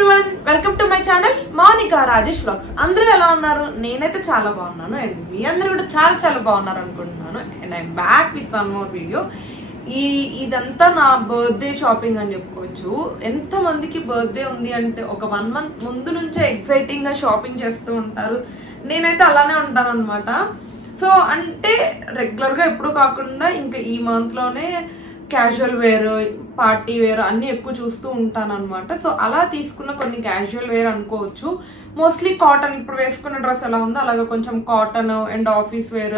everyone, welcome to my channel Monica Rajesh Vlogs. అందరూ ఎలా ఉన్నారు? నేనైతే చాలా బాగున్నాను and మీ అందరూ కూడా చాలా బాగున్నారు అనుకుంటున్నాను and I'm back with one more video. ఇదంతా నా బర్త్డే షాపింగ్ అని చెప్పుకోవచ్చు. ఎంత మందికి బర్త్డే ఉంది అంటే ఒక 1 month ముందు నుంచే ఎక్సైటింగ్ గా షాపింగ్ చేస్తూ ఉంటారు. నేనైతే అలానే ఉంటాను అన్నమాట. సో అంటే రెగ్యులర్ గా ఎప్పుడు కాకుండా ఇంకా ఈ మంత్ లోనే క్యాజువల్ వేర్ పార్టీ వేర్ అన్ని ఎక్కువ చూస్తూ ఉంటాను అనమాట. సో అలా తీసుకున్న కొన్ని క్యాజువల్ వేర్ అనుకోవచ్చు. మోస్ట్లీ కాటన్, ఇప్పుడు వేసుకున్న డ్రెస్ ఎలా ఉందో అలాగే కొంచెం కాటన్ అండ్ ఆఫీస్ వేర్,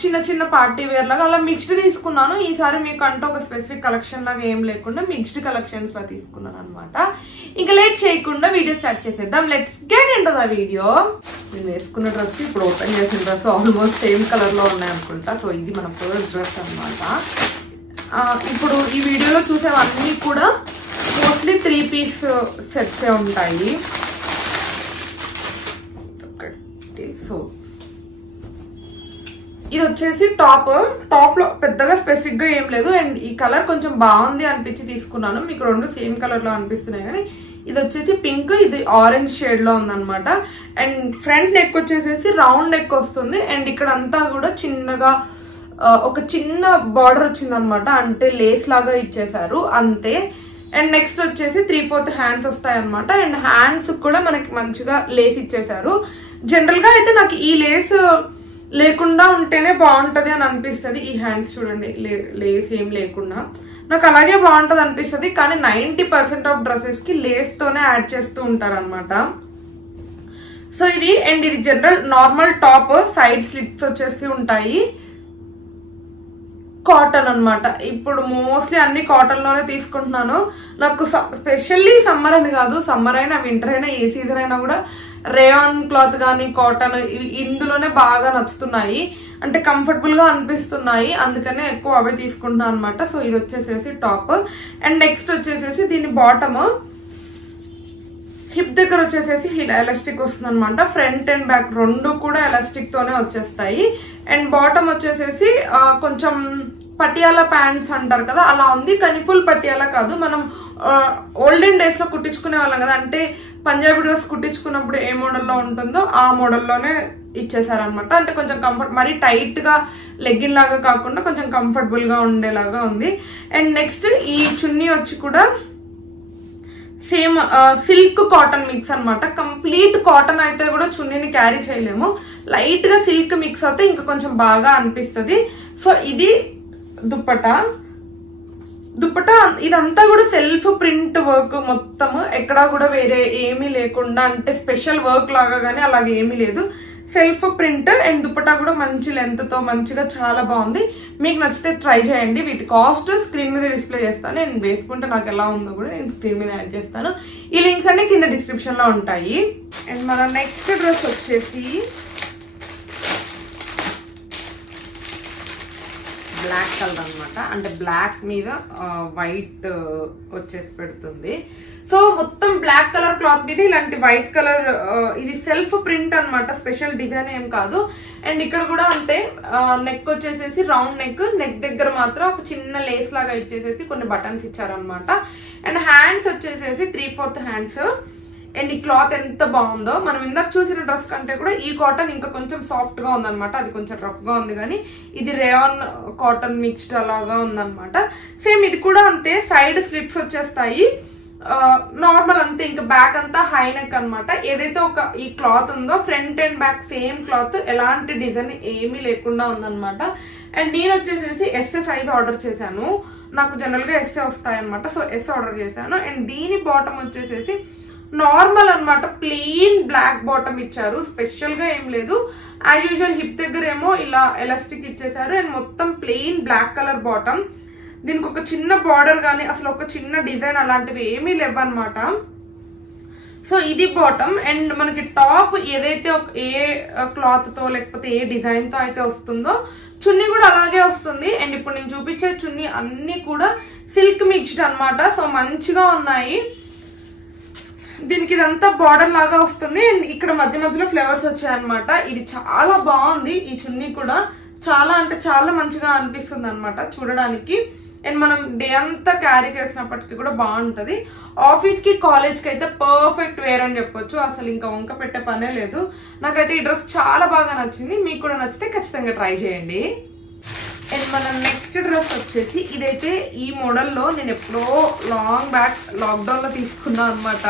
చిన్న పార్టీ వేర్ లాగా అలా మిక్స్డ్ తీసుకున్నాను. ఈసారి మీకు అంటే ఒక స్పెసిఫిక్ కలెక్షన్ లాగా ఏం లేకుండా మిక్స్డ్ కలెక్షన్స్ లా తీసుకున్నాను అనమాట. ఇంకా లేట్ చేయకుండా వీడియో స్టార్ట్ చేసేద్దాం. Let's get into the video. నేను వేసుకున్న డ్రెస్ ఇప్పుడు ఓపెన్ చేసిన డ్రెస్ ఆల్మోస్ట్ సేమ్ కలర్ లో ఉన్నాయి అనుకుంటా. సో ఇది మన ఫస్ట్ డ్రెస్ అనమాట. ఇప్పుడు ఈ వీడియోలో చూసేవన్నీ కూడా మోస్ట్లీ 3 piece సెట్స్ ఉంటాయి. సో ఇది వచ్చేసి టాప్ లో పెద్దగా స్పెసిఫిక్ గా ఏం లేదు అండ్ ఈ కలర్ కొంచెం బాగుంది అనిపించి తీసుకున్నాను. మీకు 2 సేమ్ కలర్ లో అనిపిస్తున్నాయి కానీ ఇది వచ్చేసి పింక్, ఇది ఆరెంజ్ షేడ్ లో ఉందన్నమాట. అండ్ ఫ్రంట్ నెక్ వచ్చేసేసి రౌండ్ నెక్ వస్తుంది అండ్ ఇక్కడ అంతా కూడా చిన్నగా ఒక చిన్న బార్డర్ వచ్చింది అనమాట, అంటే లేస్ లాగా ఇచ్చేసారు అంతే. అండ్ నెక్స్ట్ వచ్చేసి 3/4 హ్యాండ్స్ వస్తాయి అనమాట. అండ్ హ్యాండ్స్ కూడా మనకి మంచిగా లేస్ ఇచ్చేసారు. జనరల్ గా అయితే నాకు ఈ లేస్ లేకుండా ఉంటేనే బాగుంటది అని అనిపిస్తుంది. ఈ హ్యాండ్స్ చూడండి, లేస్ ఏం లేకుండా నాకు అలాగే బాగుంటది అనిపిస్తుంది. కానీ 90% ఆఫ్ డ్రెస్సెస్ కి లేస్ తోనే యాడ్ చేస్తూ ఉంటారు అనమాట. సో ఇది అండ్ ఇది general normal top, side slits వచ్చేసి ఉంటాయి. కాటన్ అనమాట. ఇప్పుడు మోస్ట్లీ అన్ని కాటన్ లోనే తీసుకుంటున్నాను. నాకు స్పెషల్లీ సమ్మర్ అని కాదు, సమ్మర్ అయినా వింటర్ అయినా ఏ సీజన్ అయినా కూడా రేయాన్ క్లాత్ కానీ కాటన్ ఇందులోనే బాగా నచ్చుతున్నాయి, అంటే కంఫర్టబుల్ గా అనిపిస్తున్నాయి. అందుకనే ఎక్కువ అవే తీసుకుంటున్నాను అనమాట. సో ఇది వచ్చేసేసి టాప్ అండ్ నెక్స్ట్ వచ్చేసేసి దీని బాటమ్ హిప్ దగ్గర వచ్చేసేసి ఎలాస్టిక్ వస్తుంది అనమాట. ఫ్రంట్ అండ్ బ్యాక్ 2 కూడా ఎలాస్టిక్ తోనే వచ్చేస్తాయి. అండ్ బాటమ్ వచ్చేసేసి కొంచెం పటియాలా ప్యాంట్స్ అంటారు కదా అలా ఉంది, కానీ ఫుల్ పటియాలా కాదు. మనం ఓల్డెన్ డేస్ లో కుట్టించుకునే వాళ్ళం కదా, అంటే పంజాబీ డ్రెస్ కుట్టించుకున్నప్పుడు ఏ మోడల్లో ఉంటుందో ఆ మోడల్లోనే ఇచ్చేసారనమాట. అంటే కొంచెం కంఫర్ట్, మరీ టైట్ గా లెగ్గిన్ లాగా కాకుండా కొంచెం కంఫర్టబుల్ గా ఉండేలాగా ఉంది. అండ్ నెక్స్ట్ ఈ చున్నీ వచ్చి కూడా సేమ్ సిల్క్ కాటన్ మిక్స్ అనమాట. కంప్లీట్ కాటన్ అయితే కూడా చున్నీని క్యారీ చేయలేము, లైట్ గా సిల్క్ మిక్స్ అయితే ఇంకా కొంచెం బాగా అనిపిస్తుంది. సో ఇది దుప్పటా ఇదంతా కూడా సెల్ఫ్ ప్రింట్ వర్క్ మొత్తం, ఎక్కడా కూడా వేరే ఏమీ లేకుండా, అంటే స్పెషల్ వర్క్ లాగా కానీ అలాగే ఏమీ లేదు, సెల్ఫ్ ప్రింట్. అండ్ దుప్పటా కూడా మంచి లెంత్ తో మంచిగా చాలా బాగుంది. మీకు నచ్చితే ట్రై చేయండి. వీటి కాస్ట్ స్క్రీన్ మీద డిస్ప్లే చేస్తాను. నేను వేసుకుంటే నాకు ఎలా ఉందో కూడా నేను స్క్రీన్ మీద యాడ్ చేస్తాను. ఈ లింక్స్ అన్ని కింద డిస్క్రిప్షన్ లో ఉంటాయి. అండ్ మన నెక్స్ట్ డ్రెస్ వచ్చేసి బ్లాక్ కలర్ అనమాట, అంటే బ్లాక్ మీద వైట్ వచ్చేసి పెడుతుంది. సో మొత్తం బ్లాక్ కలర్ క్లాత్ మీద ఇలాంటి వైట్ కలర్, ఇది సెల్ఫ్ ప్రింట్ అనమాట, స్పెషల్ డిజైన్ ఏం కాదు. అండ్ ఇక్కడ కూడా అంతే, నెక్ వచ్చేసేసి రౌండ్ నెక్ దగ్గర మాత్రం ఒక చిన్న లేస్ లాగా ఇచ్చేసేసి కొన్ని బటన్స్ ఇచ్చారనమాట. అండ్ హ్యాండ్స్ వచ్చేసేసి 3/4 హ్యాండ్స్. అండ్ ఈ క్లాత్ ఎంత బాగుందో, మనం ఇందాక చూసిన డ్రెస్ కంటే కూడా ఈ కాటన్ ఇంకా కొంచెం సాఫ్ట్ గా ఉందన్నమాట. అది కొంచెం రఫ్ గా ఉంది కానీ ఇది రేయాన్ కాటన్ మిక్స్డ్ అలాగా ఉందన్నమాట. సేమ్ ఇది కూడా అంతే, సైడ్ స్లిట్స్ వచ్చేస్తాయి నార్మల్ అంతే. ఇంకా బ్యాక్ అంతా హై నెక్ అనమాట. ఏదైతే ఈ క్లాత్ ఉందో front and back same cloth, ఎలాంటి డిజైన్ ఏమీ లేకుండా ఉందన్నమాట. అండ్ నేను వచ్చేసేసి ఎస్ సైజ్ ఆర్డర్ చేశాను. నాకు జనరల్ గా ఎస్ వస్తాయి అనమాట. సో ఎస్ ఆర్డర్ చేశాను. అండ్ దీని బాటమ్ వచ్చేసేసి నార్మల్ అనమాట, ప్లెయిన్ బ్లాక్ బాటమ్ ఇచ్చారు, స్పెషల్ గా ఏం లేదు. యాజ్ యూజువల్ హిప్ దగ్గర ఏమో ఇలా ఎలాస్టిక్ ఇచ్చేసారు అండ్ మొత్తం ప్లెయిన్ బ్లాక్ కలర్ బాటమ్. దీనికి ఒక చిన్న బార్డర్ కానీ అసలు ఒక చిన్న డిజైన్ అలాంటివి ఏమీ లేవన్నమాట. సో ఇది బాటమ్. అండ్ మనకి టాప్ ఏదైతే ఏ క్లాత్ తో లేకపోతే ఏ డిజైన్ తో అయితే వస్తుందో చున్నీ కూడా అలాగే వస్తుంది. అండ్ ఇప్పుడు నేను చూపించే చున్నీ అన్ని కూడా సిల్క్ మిక్స్డ్ అనమాట. సో మంచిగా ఉన్నాయి. దీనికి ఇదంతా బార్డర్ లాగా వస్తుంది అండ్ ఇక్కడ మధ్యలో ఫ్లవర్స్ వచ్చాయన్నమాట. ఇది చాలా బాగుంది. ఈ చున్నీ కూడా చాలా అంటే చాలా మంచిగా అనిపిస్తుంది అనమాట చూడడానికి. అండ్ మనం డే అంతా క్యారీ చేసినప్పటికీ కూడా బాగుంటుంది. ఆఫీస్కి కాలేజ్కి అయితే పర్ఫెక్ట్ వేర్ అని చెప్పొచ్చు. అసలు ఇంకా వంక పెట్టే పనే లేదు. నాకైతే ఈ డ్రెస్ చాలా బాగా నచ్చింది. మీకు కూడా నచ్చితే ఖచ్చితంగా ట్రై చేయండి. అండ్ మన నెక్స్ట్ డ్రెస్ వచ్చేసి ఇదైతే ఈ మోడల్లో నేను ఎప్పుడో లాంగ్ బ్యాక్ లాక్డౌన్లో తీసుకున్నాను అనమాట.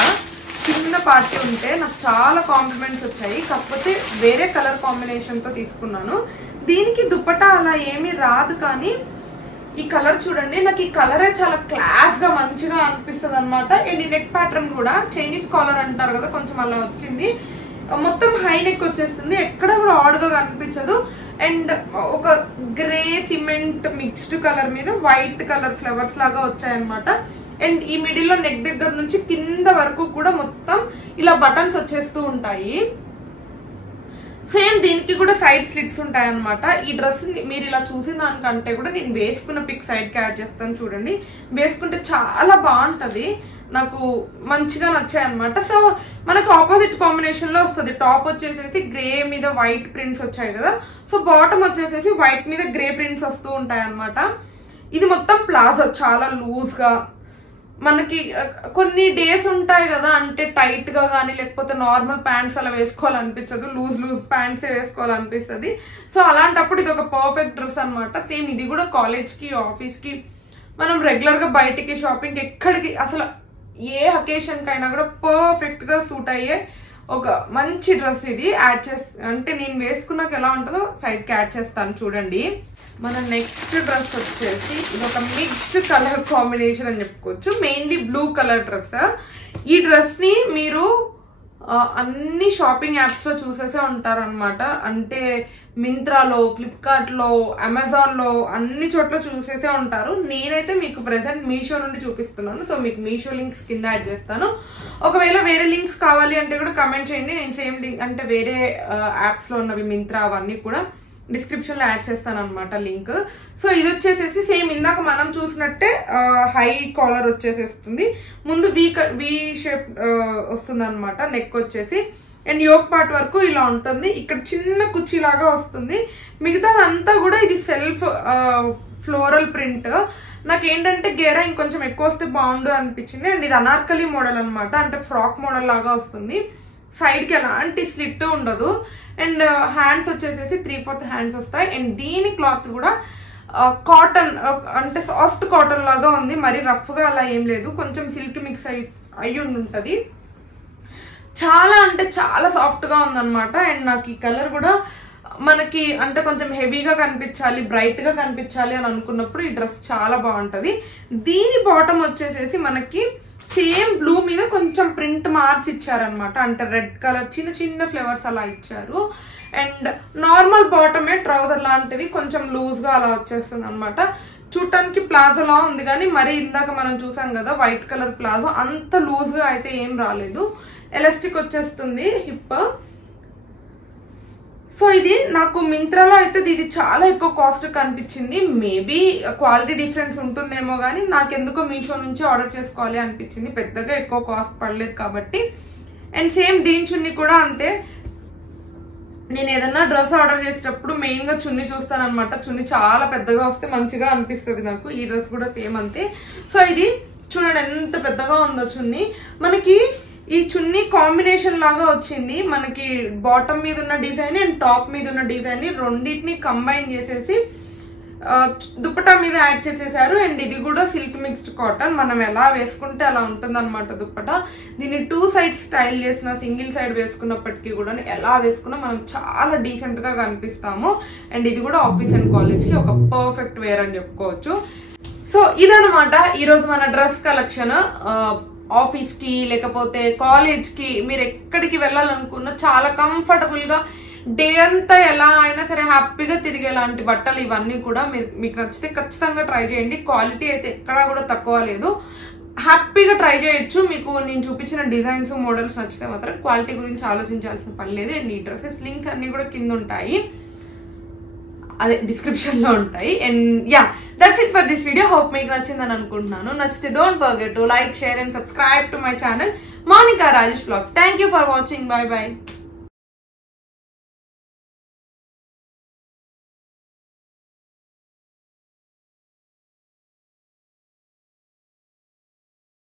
చిన్న పార్టీ ఉంటే నాకు చాలా కాంప్లిమెంట్స్ వచ్చాయి. కాకపోతే వేరే కలర్ కాంబినేషన్తో తీసుకున్నాను. దీనికి దుపట్టా అలా ఏమీ రాదు, కానీ ఈ కలర్ చూడండి, నాకు ఈ కలరే చాలా క్లాస్గా మంచిగా అనిపిస్తుంది అనమాట. అండ్ ఈ నెక్ ప్యాటర్న్ కూడా చైనీస్ కాలర్ అంటారు కదా, కొంచెం అలా వచ్చింది. మొత్తం హై నెక్ వచ్చేస్తుంది, ఎక్కడ కూడా ఆడ్గా కనిపించదు. అండ్ ఒక గ్రే సిమెంట్ మిక్స్డ్ కలర్ మీద వైట్ కలర్ ఫ్లవర్స్ లాగా వచ్చాయన్నమాట. అండ్ ఈ మిడిల్లో నెక్ దగ్గర నుంచి కింద వరకు కూడా మొత్తం ఇలా బటన్స్ వచ్చేస్తూ ఉంటాయి. సేమ్ దీనికి కూడా సైడ్ స్లిట్స్ ఉంటాయి అనమాట. ఈ డ్రెస్ మీరు ఇలా చూసిన దానికంటే కూడా నేను వేసుకున్న పిక్ సైడ్కి యాడ్ చేస్తాను చూడండి. వేసుకుంటే చాలా బాగుంటుంది, నాకు మంచిగా నచ్చాయి అనమాట. సో మనకు ఆపోజిట్ కాంబినేషన్ లో వస్తుంది. టాప్ వచ్చేసేసి గ్రే మీద వైట్ ప్రింట్స్ వచ్చాయి కదా, సో బాటమ్ వచ్చేసేసి వైట్ మీద గ్రే ప్రింట్స్ వస్తూ ఉంటాయి అనమాట. ఇది మొత్తం ప్లాజో, చాలా లూజ్ గా. మనకి కొన్ని డేస్ ఉంటాయి కదా, అంటే టైట్ గా కానీ లేకపోతే నార్మల్ ప్యాంట్స్ అలా వేసుకోవాలనిపించదు, లూజ్ ప్యాంట్స్ వేసుకోవాలనిపిస్తుంది. సో అలాంటప్పుడు ఇది ఒక పర్ఫెక్ట్ డ్రెస్ అనమాట. సేమ్ ఇది కూడా కాలేజ్ కి ఆఫీస్ కి మనం రెగ్యులర్ గా బయటికి షాపింగ్ ఎక్కడికి అసలు ఏ అకేషన్ కైనా కూడా పర్ఫెక్ట్ గా సూట్ అయ్యే ఒక మంచి డ్రెస్ ఇది. యాడ్ అంటే నేను వేసుకున్నాక ఎలా ఉంటుందో సైడ్ కి యాడ్ చేస్తాను చూడండి. మన నెక్స్ట్ డ్రెస్ వచ్చేసి ఇది ఒక మిక్స్డ్ కలర్ కాంబినేషన్ అని చెప్పుకోవచ్చు. Mainly blue colour dress. ఈ డ్రెస్ ని మీరు అన్ని షాపింగ్ యాప్స్ లో చూసేసే ఉంటారనమాట. అంటే మింత్రాలో, ఫ్లిప్కార్ట్ లో, అమెజాన్ లో అన్ని చోట్ల చూసేసే ఉంటారు. నేనైతే మీకు ప్రెసెంట్ మీషో నుండి చూపిస్తున్నాను. సో మీకు మీషో లింక్స్ కింద యాడ్ చేస్తాను. ఒకవేళ వేరే లింక్స్ కావాలి అంటే కూడా కమెంట్ చేయండి. నేను సేమ్ లింక్ అంటే వేరే యాప్స్ లో ఉన్నవి మింత్రా అవన్నీ కూడా డిస్క్రిప్షన్ లో యాడ్ చేస్తాను అనమాట లింక్. సో ఇది వచ్చేసేసి సేమ్ ఇందాక మనం చూసినట్టే హై కాలర్ వచ్చేసేస్తుంది. ముందు వి షేప్ వస్తుంది అనమాట నెక్ వచ్చేసి. అండ్ యోక్ పార్ట్ వరకు ఇలా ఉంటుంది. ఇక్కడ చిన్న కుర్చీ లాగా వస్తుంది. మిగతాదంతా కూడా ఇది సెల్ఫ్ ఫ్లోరల్ ప్రింట్. నాకేంటంటే గేరా ఇంకొంచెం ఎక్కువ వస్తే బాగుండు అనిపించింది. అండ్ ఇది అనార్కలి మోడల్ అనమాట, అంటే ఫ్రాక్ మోడల్ లాగా వస్తుంది. సైడ్ కి ఎలాంటి స్లిట్ ఉండదు. అండ్ హ్యాండ్స్ వచ్చేసేసి 3/4 హ్యాండ్స్ వస్తాయి. అండ్ దీని క్లాత్ కూడా కాటన్, అంటే సాఫ్ట్ కాటన్ లాగా ఉంది. మరి రఫ్ గా అలా ఏం లేదు, కొంచెం సిల్క్ మిక్స్ అయ్యి ఉంటది. చాలా అంటే చాలా సాఫ్ట్ గా ఉందన్నమాట. అండ్ నాకు ఈ కలర్ కూడా మనకి అంటే కొంచెం హెవీగా కనిపించాలి, బ్రైట్ గా కనిపించాలి అని అనుకున్నప్పుడు ఈ డ్రెస్ చాలా బాగుంటది. దీని బాటమ్ వచ్చేసేసి మనకి సేమ్ బ్లూ మీద కొంచెం ప్రింట్ మార్చి ఇచ్చారనమాట. అంటే రెడ్ కలర్ చిన్న చిన్న ఫ్లేవర్స్ అలా ఇచ్చారు. అండ్ నార్మల్ బాటమే ట్రౌజర్ లాంటిది కొంచెం లూజ్ గా అలా వచ్చేస్తుంది అనమాట. చూడటానికి ప్లాజోలా ఉంది, కానీ మరి ఇందాక మనం చూసాం కదా వైట్ కలర్ ప్లాజో, అంత లూజ్ గా అయితే ఏం రాలేదు. ఎలాస్టిక్ వచ్చేస్తుంది హిప్. సో ఇది నాకు మింత్రాలో అయితే ఇది చాలా ఎక్కువ కాస్ట్ కనిపించింది. మేబీ క్వాలిటీ డిఫరెన్స్ ఉంటుందేమో, కానీ నాకెందుకో మీషో నుంచి ఆర్డర్ చేసుకోవాలి అనిపించింది. పెద్దగా ఎక్కువ కాస్ట్ పడలేదు కాబట్టి. అండ్ సేమ్ దీని చున్నీ కూడా అంతే. నేను ఏదన్నా డ్రెస్ ఆర్డర్ చేసేటప్పుడు మెయిన్ గా చున్నీ చూస్తాను అనమాట. చున్నీ చాలా పెద్దగా వస్తే మంచిగా అనిపిస్తుంది నాకు. ఈ డ్రెస్ కూడా సేమ్ అంతే. సో ఇది చూడండి ఎంత పెద్దగా ఉందో చున్నీ. మనకి ఈ చున్నీ కాంబినేషన్ లాగా వచ్చింది. మనకి బాటమ్ మీద ఉన్న డిజైన్ అండ్ టాప్ మీద ఉన్న డిజైన్ రెండింటిని కంబైన్ చేసేసి దుపట్టా మీద యాడ్ చేసేసారు. అండ్ ఇది కూడా సిల్క్ మిక్స్డ్ కాటన్. మనం ఎలా వేసుకుంటే అలా ఉంటుంది అనమాట దుపట్టా. దీన్ని 2 సైడ్స్ స్టైల్ చేసిన, సింగిల్ సైడ్ వేసుకున్నప్పటికీ కూడా ఎలా వేసుకున్నా మనం చాలా డీసెంట్ గా కనిపిస్తాము. అండ్ ఇది కూడా ఆఫీస్ అండ్ కాలేజ్ కి ఒక పర్ఫెక్ట్ వేర్ అని చెప్పుకోవచ్చు. సో ఇదనమాట ఈరోజు మన డ్రెస్ కలెక్షన్. ఆఫీస్ కి లేకపోతే కాలేజ్ కి మీరు ఎక్కడికి వెళ్ళాలనుకున్నా చాలా కంఫర్టబుల్ గా డే అంతా ఎలా అయినా సరే హ్యాపీగా తిరిగేలాంటి బట్టలు ఇవన్నీ కూడా మీకు నచ్చితే ఖచ్చితంగా ట్రై చేయండి. క్వాలిటీ అయితే ఎక్కడా కూడా తక్కువ లేదు, హ్యాపీగా ట్రై చేయొచ్చు. మీకు నేను చూపించిన డిజైన్స్ మోడల్స్ నచ్చితే మాత్రం క్వాలిటీ గురించి ఆలోచించాల్సిన పని లేదు. అండ్ ఈ డ్రెస్సెస్ లింక్స్ అన్ని కూడా కింద ఉంటాయి, అదే డిస్క్రిప్షన్ లో ఉంటాయి. And ya, that's it for this video. Hope మీకు నచ్చిందని అనుకుంటున్నాను. నచ్చితే don't forget to like, share and subscribe to my channel Monika Rajesh vlogs. Thank you for watching. Bye by.